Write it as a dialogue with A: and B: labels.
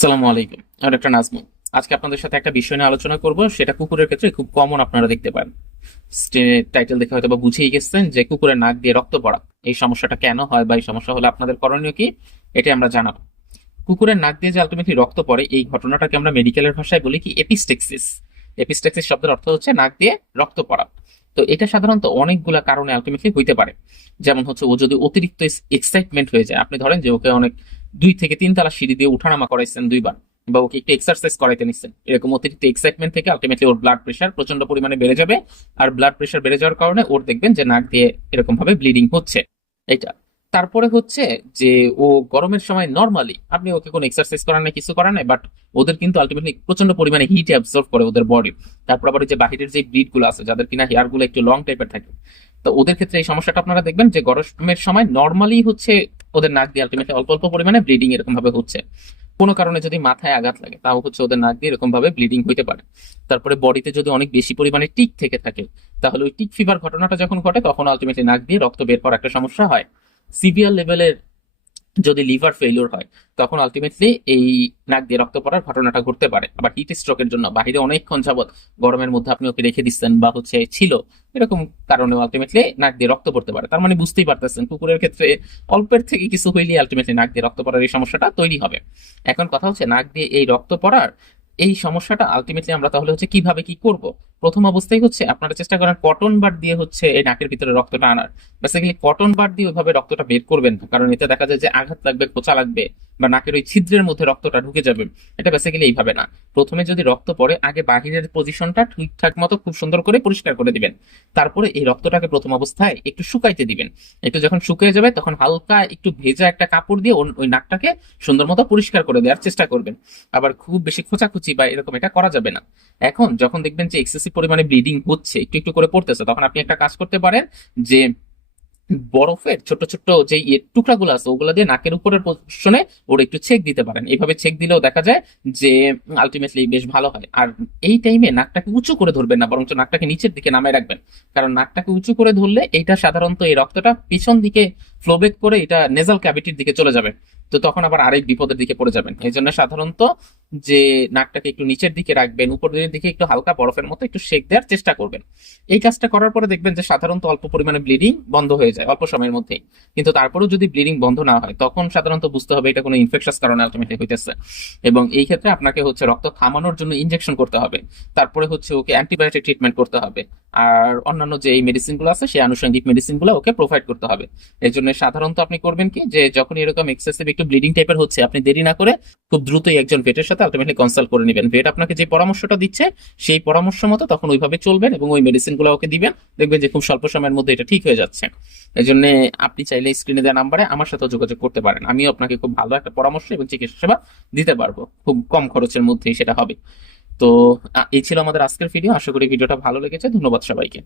A: সালামু আলাইকুম। আমি ডক্টর নাজমু আজকে আপনাদের সাথে একটা বিষয় নিয়ে আলোচনা করব, সেটা কুকুরের ক্ষেত্রে খুব কমন আপনারা দেখতে পান টাইটেল দেখে হয়তো বা বুঝেই গেছেন যে কুকুরের নাক দিয়ে রক্ত পড়া, এই সমস্যাটা কেন হয় বা এই সমস্যা হলে আপনাদের করণীয় কি, এটা আমরা জানাব। কুকুরের নাক দিয়ে যে আলটিমেটলি রক্ত পড়ে, এই ঘটনাটাকে আমরা মেডিকেলের ভাষায় বলি কি এপিস্টেক্সিস এপিস্টেক্সিস শব্দের অর্থ হচ্ছে নাক দিয়ে রক্ত পড়া। তো এটা সাধারণত অনেকগুলা কারণে আলটিমেটলি হইতে পারে। যেমন হচ্ছে ও যদি অতিরিক্ত এক্সাইটমেন্ট হয়ে যায়। আপনি ধরেন যে ওকে অনেক দুই থেকে তিন তালা সিঁড়ি দিয়ে উঠানামা করাইছেন দুইবার। বা ওকে একটু এক্সারসাইজ করাইতে নিচ্ছেন। এরকম অতিরিক্ত এক্সাইটমেন্ট থেকে আলটিমেটলি ওর ব্লাড প্রেশার প্রচণ্ড পরিমাণে বেড়ে যাবে আর ব্লাড প্রেশার বেড়ে যাওয়ার কারণে ওর দেখবেন যে নাক দিয়ে এরকম ভাবে ব্লিডিং হচ্ছে। এটা তারপরে হচ্ছে যে ও গরমের সময় নর্মালি আপনি ওকে কোনো এক্সারসাইজ করান না কিছু করান নাই বাট ওদের কিন্তু আলটিমেটলি প্রচণ্ড পরিমাণে হিট অ্যাবজর্ভ করে ওদের বডি তারপর আবার যে বাহিরের যে ব্রিডগুলো আছে, যাদের কিনা হেয়ারগুলো একটু লং টাইপের থাকে, তো ওদের ক্ষেত্রে এই সমস্যাটা আপনারা দেখবেন যে গরমের সময় নর্মালি হচ্ছে ওদের নাক দিয়ে আলটিমেটলি অল্প অল্প পরিমাণে ব্লিডিং এরকম ভাবে হচ্ছে। কোনো কারণে যদি মাথায় আঘাত লাগে, তাও হচ্ছে ওদের নাক দিয়ে এরকম ভাবে ব্লিডিং হইতে পারে। তারপরে বডিতে যদি অনেক বেশি পরিমাণে টিক থেকে থাকে, তাহলে ওই টিক ফিভার ঘটনাটা যখন ঘটে, তখন আলটিমেটলি নাক দিয়ে রক্ত বের করার একটা সমস্যা হয়। সিভিয়ার লেভেলের যদি লিভার ফেলিওর হয়, তখন আলটিমেটলি এই নাক দিয়ে রক্ত পড়ার ঘটনাটা ঘটতে পারে। আবার হিট স্ট্রোকের জন্য বাহিরে অনেকক্ষণ যাবত গরমের মধ্যে আপনি ওকে রেখে দিচ্ছেন বা হচ্ছে ছিল, এরকম কারণে আলটিমেটলি নাক দিয়ে রক্ত পড়তে পারে। তার মানে বুঝতেই পারতেছেন, কুকুরের ক্ষেত্রে অল্পের থেকে কিছু হইলে আলটিমেটলি নাক দিয়ে রক্ত পড়ার এই সমস্যাটা তৈরি হবে। এখন কথা হচ্ছে, নাক দিয়ে এই রক্ত পড়ার এই সমস্যাটা আলটিমেটলি আমরা তাহলে হচ্ছে কীভাবে কি করব? প্রথম অবস্থায় হচ্ছে আপনারা চেষ্টা করেন কটন বার দিয়ে হচ্ছে এই নাকের ভিতরে রক্তটা আনার। বেসিক্যালি কটন বার দিয়ে ওইভাবে রক্তটা বের করবেন না, কারণ এতে দেখা যায় যে আঘাত লাগবে, খোঁচা লাগবে বা নাকের ওই ছিদ্রের মধ্যে রক্তটা ঢুকে যাবে। এটা বেসিক্যালি এইভাবে না। প্রথমে যদি রক্ত পড়ে, আগে বাহিরের পজিশনটা ঠিকঠাক মতো খুব সুন্দর করে পরিষ্কার করে দিবেন। তারপরে এই রক্তটাকে প্রথম অবস্থায় একটু শুকাইতে দিবেন। একটু যখন শুকিয়ে যাবে, তখন হালকা একটু ভেজা একটা কাপড় দিয়ে ওই নাকটাকে সুন্দর মতো পরিষ্কার করে দেওয়ার চেষ্টা করবেন। আবার খুব বেশি খোঁচাখুচি বা এরকম এটা করা যাবে না। এখন যখন দেখবেন যে এক্সেসিভ পরিমাণে ব্লিডিং হচ্ছে, একটু একটু করে পড়তেছে, তখন আপনি একটা কাজ করতে পারেন যে বরফের ছোট ছোট যে ইয়ে টুকরাগুলো আছে, ওগুলো দিয়ে নাকের উপরের পজিশনে ওর একটু চেক দিতে পারেন। এইভাবে চেক দিলেও দেখা যায় যে আলটিমেটলি বেশ ভালো হয়। আর এই টাইমে নাকটাকে উঁচু করে ধরবেন না, বরঞ্চ নাকটাকে নিচের দিকে নামায় রাখবেন। কারণ নাকটাকে উঁচু করে ধরলে এইটা সাধারণত এই রক্তটা পিছন দিকে ফ্লোবেক করে এটা নেজাল ক্যাভিটির দিকে চলে যাবে। তো তখন আবার আরেক বিপদের দিকে পড়ে যাবেন। এই জন্য সাধারণত যে নাকটাকে একটু নিচের দিকে রাখবেন, উপরের দিকে একটু হালকা বরফের মতো একটু শেক দেওয়ার চেষ্টা করবেন। এই কাজটা করার পরে দেখবেন যে সাধারণত অল্প পরিমাণে ব্লিডিং বন্ধ হয়ে যায়, অল্প সময়ের মধ্যেই। কিন্তু তারপরেও যদি ব্লিডিং বন্ধ না হয়, তখন সাধারণত বুঝতে হবে এটা কোনো ইনফেকশাস কারণে আলটিমেটলি হইতেছে। এবং এই ক্ষেত্রে আপনাকে হচ্ছে রক্ত থামানোর জন্য ইনজেকশন করতে হবে। তারপরে হচ্ছে ওকে অ্যান্টিবায়োটিক ট্রিটমেন্ট করতে হবে। আর অন্যান্য যে এই মেডিসিনগুলো আছে, সেই আনুষঙ্গিক মেডিসিনগুলো ওকে প্রোভাইড করতে হবে। এই জন্য সাধারণত আপনি করবেন কি, যে যখন এরকম এক্সেসিভ একটু ব্লিডিং টাইপের হচ্ছে, আপনি দেরি না করে খুব দ্রুতই একজন ভেটের সাথে আলটিমেটলি কনসাল্ট করে নেবেন। ভেট আপনাকে যে পরামর্শটা দিচ্ছে, সেই পরামর্শ মতো তখন ওইভাবে চলবেন এবং ওই মেডিসিনগুলো ওকে দিবেন। দেখবেন যে খুব স্বল্প সময়ের মধ্যে এটা ঠিক হয়ে যাচ্ছে। এই জন্য আপনি চাইলে স্ক্রিনে দেওয়া নাম্বারে আমার সাথে যোগাযোগ করতে পারেন। আমিও আপনাকে খুব ভালো একটা পরামর্শ এবং চিকিৎসা সেবা দিতে পারব। খুব কম খরচের মধ্যেই সেটা হবে। তো এই ছিল আমাদের আজকের ভিডিও আশা করি ভিডিওটা ভালো লেগেছে। ধন্যবাদ সবাইকে।